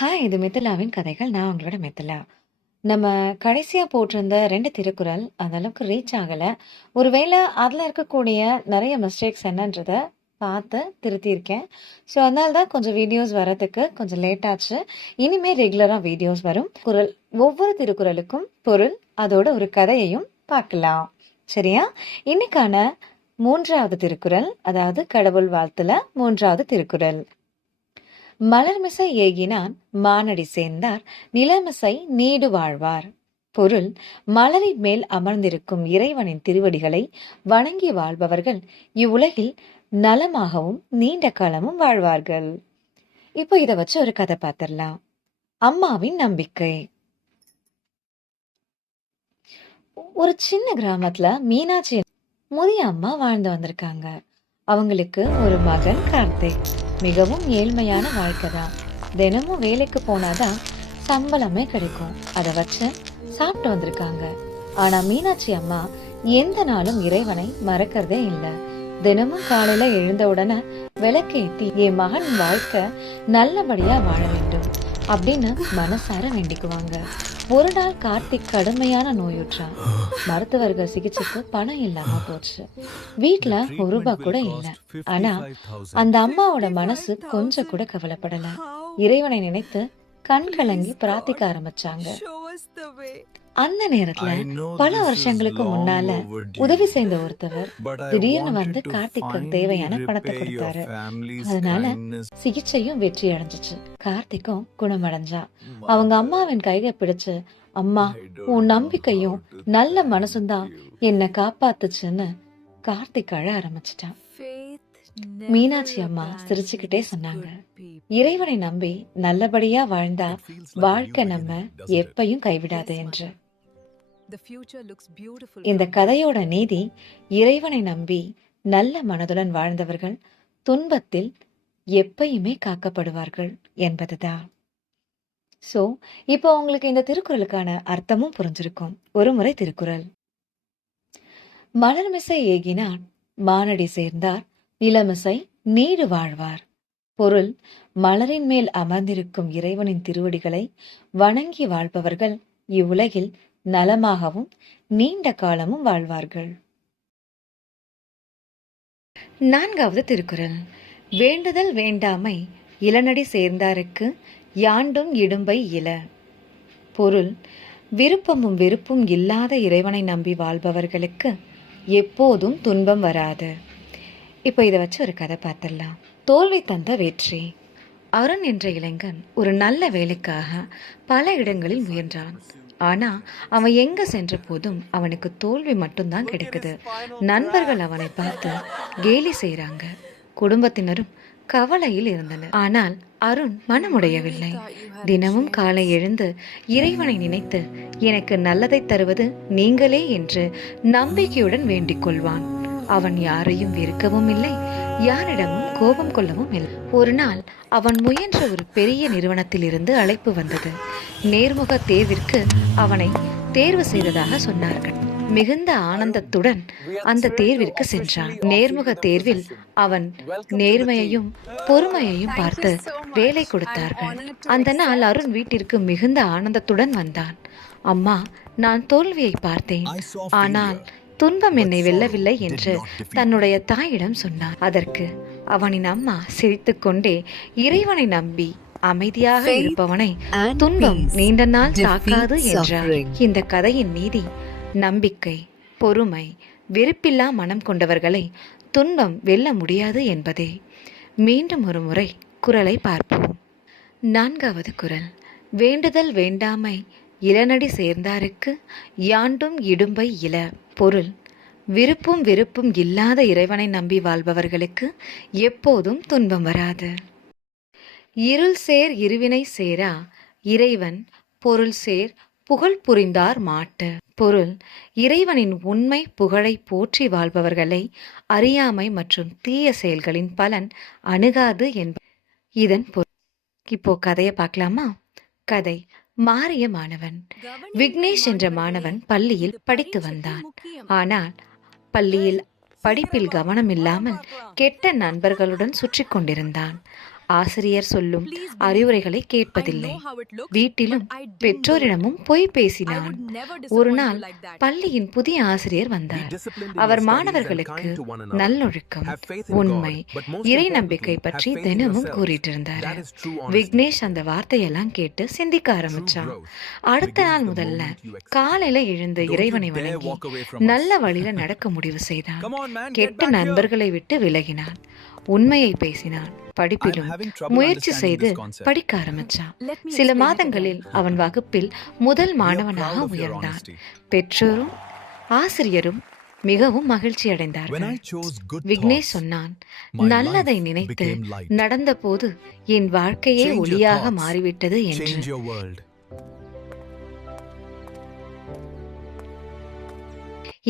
Hi, இது மித்திலாவின் கதைகள். நான் உங்களோட மித்திலா. நம்ம கடைசியா போட்டிருந்த 2 திருக்குறள் அந்த அளவுக்கு ரீச் ஆகல. ஒருவேள அதுல இருக்கக்கூடிய நெறைய மிஸ்டேக்ஸ் என்னன்றத பார்த்து திருத்தியிருக்கேன். ஸோ, அதனால தான் கொஞ்சம் வீடியோஸ் வரதுக்கு கொஞ்சம் லேட் ஆச்சு. இனிமே ரெகுலரா வீடியோஸ் வரும். ஒவ்வொரு திருக்குறளுக்கும் பொருள், அதோட ஒரு கதையையும் பார்க்கலாம். சரியா? இன்னைக்கான 3வது திருக்குறள், அதாவது கடவுள் வாழ்த்துல 3வது திருக்குறள். மலர்மிசை ஏகினான் மானடி சேர்ந்தார் நிலமிசை நீடு வாழ்வார். பொருள்: மலரின் மேல் அமர்ந்திருக்கும் இறைவனின் திருவடிகளை வணங்கி வாழ்பவர்கள் இவ்வுலகில் நலமாகவும் நீண்ட காலமும் வாழ்வார்கள். இப்போ இதை வச்சு ஒரு கதை பார்த்திடலாம். அம்மாவின் நம்பிக்கை. ஒரு சின்ன கிராமத்துல மீனாட்சி முதிய அம்மா வாழ்ந்து வந்திருக்காங்க. அவங்களுக்கு ஒரு மகன் கார்த்திக். மிகவும் ஏழ்மையான வாழ்க்கை தான். தினமும் வேலைக்கு போனாதான் சம்பளமே கிடைக்கும். அதை வச்சு சாப்பிட்டு வந்திருக்காங்க. ஆனா மீனாட்சி அம்மா எந்த நாளும் இறைவனை மறக்கிறதே இல்லை. தினமும் காலையில எழுந்த உடனே விளக்கேத்தி என் மகன் வாழ்க்கை நல்லபடியா வாழ வேண்டும் அப்படின்னு மனசார வேண்டிக்குவாங்க. ஒரு நாள் கார்த்திக் கடுமையான நோயுற்றான். மருத்துவர்கள் சிகிச்சைக்கு பணம் இல்லாம போச்சு. வீட்டுல ₹1 கூட இல்ல. ஆனா அந்த அம்மாவோட மனசு கொஞ்சம் கூட கவலைப்படல. இறைவனை நினைத்து கண் கலங்கி பிரார்த்திக்க ஆரம்பிச்சாங்க. அந்த நேரத்துல பல வருஷங்களுக்கு முன்னால உதவி செய்த ஒருத்தவர் திடீர்னு வந்து கார்த்திக்கு தேவையான பணத்தை கொடுத்தாரு. அதனால சிகிச்சையும் வெற்றி அடைஞ்சிச்சு. கார்த்திக்கும் குணமடைஞ்சான். அவங்க அம்மாவின் கையை பிடிச்சு, அம்மா, உன் நம்பிக்கையும் நல்ல மனசும் தான் என்னை காப்பாத்துச்சுன்னு கார்த்திக் அழ ஆரம்பிச்சிட்டான். மீனாட்சி அம்மா சிரிச்சுக்கிட்டே சொன்னாங்க, இறைவனை நம்பி நல்லபடியா வாழ்ந்தா வாழ்க்கை நம்ம எப்பையும் கைவிடாது என்று. இந்த கதையோட நீதி, இறைவனை நம்பி நல்ல மனதுடன் வாழ்ந்தவர்கள் துன்பத்தில் எப்பயுமே காக்கப்படுவார்கள் என்பதுதான். சோ, இப்போ உங்களுக்கு இந்த திருக்குறளுக்கான அர்த்தமும் புரிஞ்சிருக்கும். ஒரு முறை திருக்குறள். மலர்மிசை ஏகினான் மானடி சேர்ந்தார் நிலமிசை நீடு வாழ்வார். பொருள்: மலரின் மேல் அமர்ந்திருக்கும் இறைவனின் திருவடிகளை வணங்கி வாழ்பவர்கள் இவ்வுலகில் நலமாகவும் நீண்ட காலமும் வாழ்வார்கள். 4வது திருக்குறள். வேண்டுதல் வேண்டாமை இளநடி சேர்ந்தாருக்கு யாண்டும் இடும்பை இல. பொருள்: விருப்பமும் வெறுப்பும் இல்லாத இறைவனை நம்பி வாழ்பவர்களுக்கு எப்போதும் துன்பம் வராது. இப்போ இதை வச்சு ஒரு கதை பார்த்துடலாம். தோல்வி தந்த வெற்றி. அருண் என்ற இளைஞன் ஒரு நல்ல வேலைக்காக பல இடங்களில் முயன்றான். ஆனா அவன் எங்க சென்ற போதும் அவனுக்கு தோல்வி மட்டும்தான் கிடைக்குது. நண்பர்கள் அவனை பார்த்து கேலி செய்யறாங்க. குடும்பத்தினரும் கவலையில் இருந்தனர். ஆனால் அருண் மனமுடையவில்லை. தினமும் காலை எழுந்து இறைவனை நினைத்து, எனக்கு நல்லதை தருவது நீங்களே என்று நம்பிக்கையுடன் வேண்டிக் கொள்வான். அவன் யாரையும் வெறுக்கவும் இல்லை, யாரிடமும் கோபம் கொள்ளவும் இல்லை. ஒரு நாள் அவன் முயன்ற ஒரு பெரிய நிறுவனத்தில் இருந்து அழைப்பு வந்தது. நேர்முக தேர்விற்கு அவனை தேர்வு செய்ததாக சொன்னார்கள். மிகுந்த ஆனந்தத்துடன் அந்த தேர்விற்கு சென்றான். நேர்முக தேர்வில் அவன் நேர்மையையும் பொறுமையையும் பார்த்து வேலை கொடுத்தார்கள். அந்த நாள் அருண் வீட்டிற்கு மிகுந்த ஆனந்தத்துடன் வந்தான். அம்மா, நான் தோல்வியை பார்த்தேன், ஆனால் துன்பம் என்னை வெல்லவில்லை என்று தன்னுடைய தாயிடம் சொன்னான். அதற்கு அவனின் அம்மா சிரித்துக்கொண்டே, இறைவனை நம்பி அமைதியாக இருப்பவனை துன்பம் நீண்ட நாள் தாக்காது என்றார். இந்த கதையின் நீதி, நம்பிக்கை, பொறுமை, வெறுப்பில்லா மனம் கொண்டவர்களை துன்பம் வெல்ல முடியாது என்பதே. மீண்டும் ஒரு முறை குறளை பார்ப்போம். 4வது குறள். வேண்டுதல் வேண்டாமை இளநடி சேர்ந்தாருக்கு யாண்டும் இடும்பை இல. பொருள்: விருப்பும் வெறுப்பும் இல்லாத இறைவனை நம்பி வாழ்பவர்களுக்கு எப்போதும் துன்பம் வராது. இருள் சேர் இருவினை சேரா இறைவன் பொருள் சேர் புகழ் புரிந்தார் மாட்டு. பொருள்: இறைவனின் உண்மை புகழை போற்றி வாழ்பவர்களை அறியாமை மற்றும் தீய செயல்களின் பலன் அணுகாது என்பது இதன் பொருள். இப்போ கதையை பார்க்கலாமா? கதை. மாறிய மாணவன். விக்னேஷ் என்ற மாணவன் பள்ளியில் படித்து வந்தான். ஆனால் பள்ளியில் படிப்பில் கவனம் இல்லாமல் கெட்ட நண்பர்களுடன் சுற்றி கொண்டிருந்தான். ஆசிரியர் சொல்லும் அறிவுரைகளை கேட்பதில்லை. வீட்டிலும் பெற்றோரிடமும் பொய் பேசினான். ஒரு நாள் பள்ளியின் புதிய ஆசிரியர் வந்தார். அவர் மாணவர்களுக்கு நல்லொழுக்கம், உண்மை, இறை நம்பிக்கை பற்றி தினமும் கூறிட்டு இருந்தார். விக்னேஷ் அந்த வார்த்தையெல்லாம் கேட்டு சிந்திக்க ஆரம்பிச்சான். அடுத்த நாள் முதல்ல காலையில எழுந்து இறைவனை வணங்கி நல்ல வழியில நடக்க முடிவு செய்தான். கெட்ட நண்பர்களை விட்டு விலகினான். உண்மையை பேசினான். படிப்பிலும் முயற்சி செய்து படிக்க ஆரம்பிச்சான். சில மாதங்களில் அவன் வகுப்பில் முதல் மாணவனாக உயர்ந்தான். பெற்றோரும் ஆசிரியரும் மிகவும் மகிழ்ச்சி அடைந்தார்கள். விக்னேஷ் சொன்னான், நல்லதை நினைத்து நடந்த போது என் வாழ்க்கையே ஒளியாக மாறிவிட்டது என்று.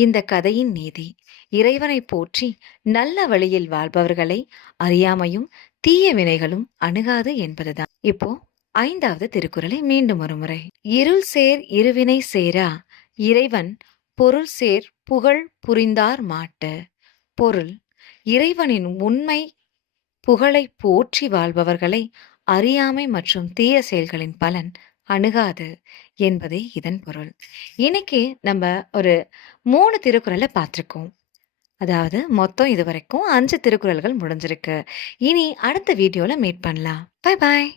இந்த கதையின் நீதி, இறைவனை போற்றி நல்ல வழியில் வாழ்பவர்களை அறியாமையும் தீய வினைகளும் அணுகாது என்பதுதான். இப்போ 5வது திருக்குறளை மீண்டும் ஒரு முறை. இருள் சேர் இருவினை சேரா இறைவன் பொருள் சேர் புகழ் புரிந்தார் மாட்டு. பொருள், இறைவனின் உண்மை புகழை போற்றி வாழ்பவர்களை அறியாமை மற்றும் தீய செயல்களின் பலன் அணுகாது என்பதே இதன் பொருள். இன்னைக்கு நம்ம ஒரு 3 திருக்குறளை பார்த்திருக்கோம். அதாவது மொத்தம் இதுவரைக்கும் 5 திருக்குறள்கள் முடிஞ்சிருக்கு. இனி அடுத்த வீடியோல மீட் பண்ணலாம். Bye bye.